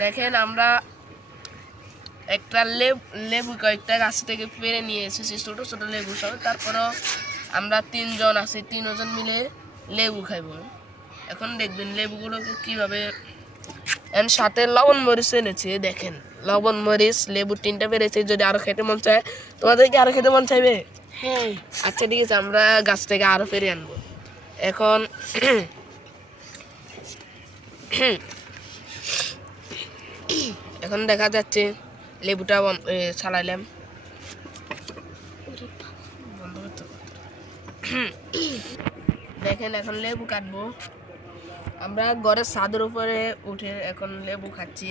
দেখেন আমরা একটা লেবু কয়েকটা গাছ থেকে পেরে নিয়ে এসেছি, ছোট ছোট লেবু সব। তারপরও আমরা তিনজন আছি, তিনজন মিলে লেবু খাইব। এখন দেখবেন লেবুগুলোকে কিভাবে। সাথে লবণ মরিচ এনেছি, দেখেন লবণ মরিচ লেবু 3টা পেরেছি। যদি আরো খেতে মন চায়, তোমাদেরকে আরো খেতে মন চাইবে? হ্যাঁ। আচ্ছা ঠিক আছে, আমরা গাছ থেকে আরো পেরে আনবো। এখন এখন দেখা যাচ্ছে লেবুটা ছাড়াইলাম। দেখেন এখন লেবু কাটবো। আমরা ঘরের ছাদের উপরে উঠে এখন লেবু খাচ্ছি।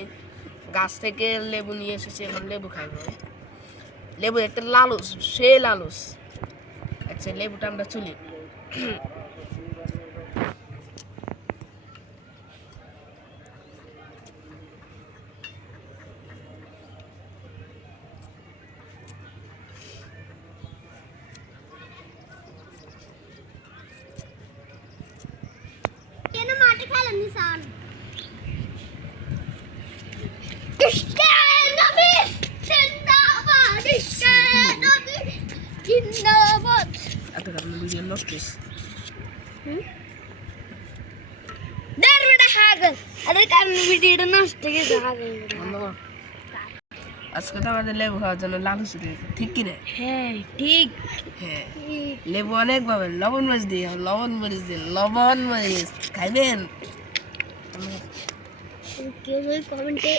গাছ থেকে লেবু নিয়ে এসেছি, এখন লেবু খাইবো। লেবু একটা লালুস, সে লালুস। আচ্ছা লেবুটা আমরা চুলি। কেন মাটি খেলেন নিশান? ভিডিও নষ্ট হয়েছে। আজকে তো আমাদের লেবু খাওয়ার জন্য লালু ছুটে গেছে, ঠিক কিনা? হ্যাঁ ঠিক। হ্যাঁ, লেবু অনেক পাবে। লবণ মরিচ দিয়ে লবণ মরিচ খাইবেন। কেউ যদি কমেন্টে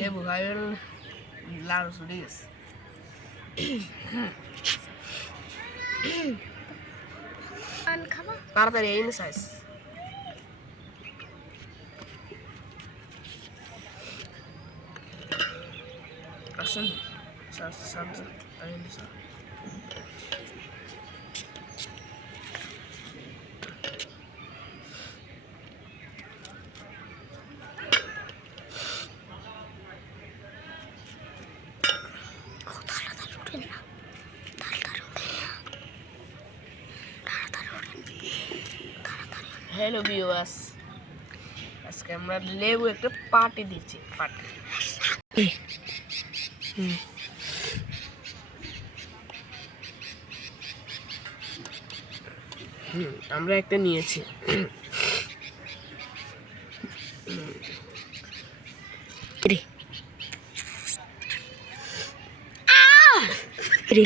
লেবু খাইবেন, লালু ছুটে গেছে। তাড়াতাড়ি এই না সাইজ আসুন। হ্যালো ভিউয়ার্স, আজকে আমরা লেবু একটা পার্টি দিচ্ছি। পার্টি আমরা একটা নিয়েছি। রে